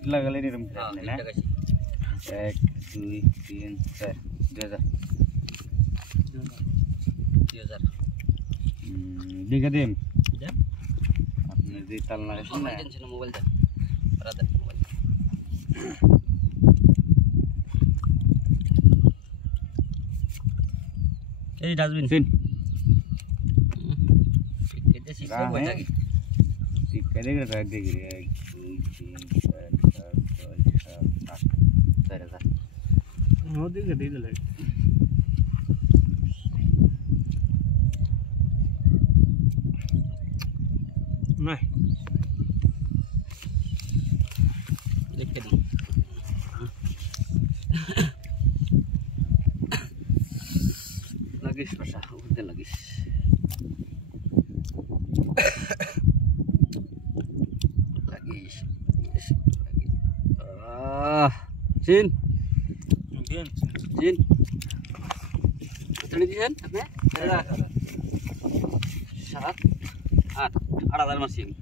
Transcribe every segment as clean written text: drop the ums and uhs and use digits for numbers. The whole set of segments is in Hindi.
इतना गले नहीं रम करने ना 1 2 3 4 2000 दिखा दे आपने दे ताल ना टेंशन मोबाइल दे बराबर मोबाइल ये डस्टबिन सिन कितने सीखो बचा के सीख के देख रहा है 1 2 3 4 5 6 7 8 हो देख दे ले नहीं देख के दो लगिस पसा उधर लगिस Sin, Sin, Sin, apa? Ada 7, 8, ada dalam mesin. 1,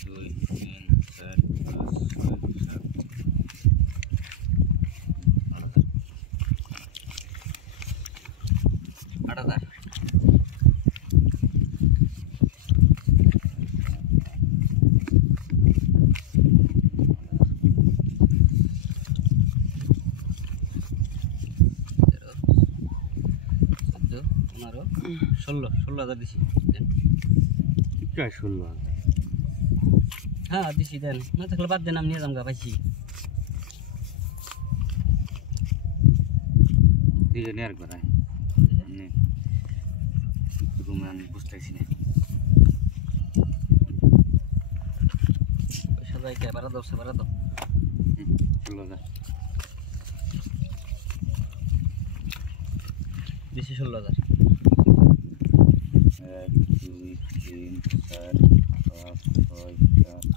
2, 3, 4, 5, 6, 7, 8. Ada. ষোলো 16,000 দিছি क्या 16,000 হ্যাঁ দিছি দেন না থাকলে বাদ দেন আমি নিয়ে যামগা পাইছি দিলে নে আরেকবার নে রুমান বুঝতেছি না পয়সা যাই কে বাড়া দাও 16,000 দিছি 16,000 1 2 3 4 5 6 7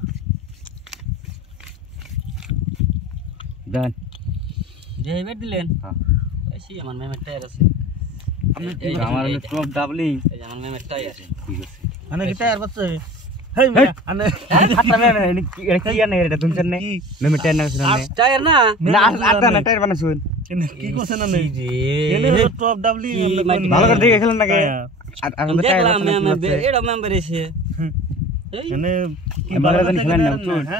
ডান যে হেবে দিলেন হ্যাঁ এসি আমার মেমের টায়ার আছে আপনি আমার টপ ডাবলিং এই আমার মেমের টায়ার আছে ঠিক আছে মানে কি টায়ার বাচ্চা হেই আনে আটা মেমে এটা কি আনে এটা তুমছেন নে মেমের টায়ার না শুনেন টায়ার না আটা না টায়ার বানাছুন কি কোছেন না রে এনে টপ ডাবলিং ভালো করে দেখে খেলেন নাকি আর আমাদের টায়ার দেখলাম মেমে এটা মেম্বার এসে এই মানে কি বাংলা জানি খেলেন না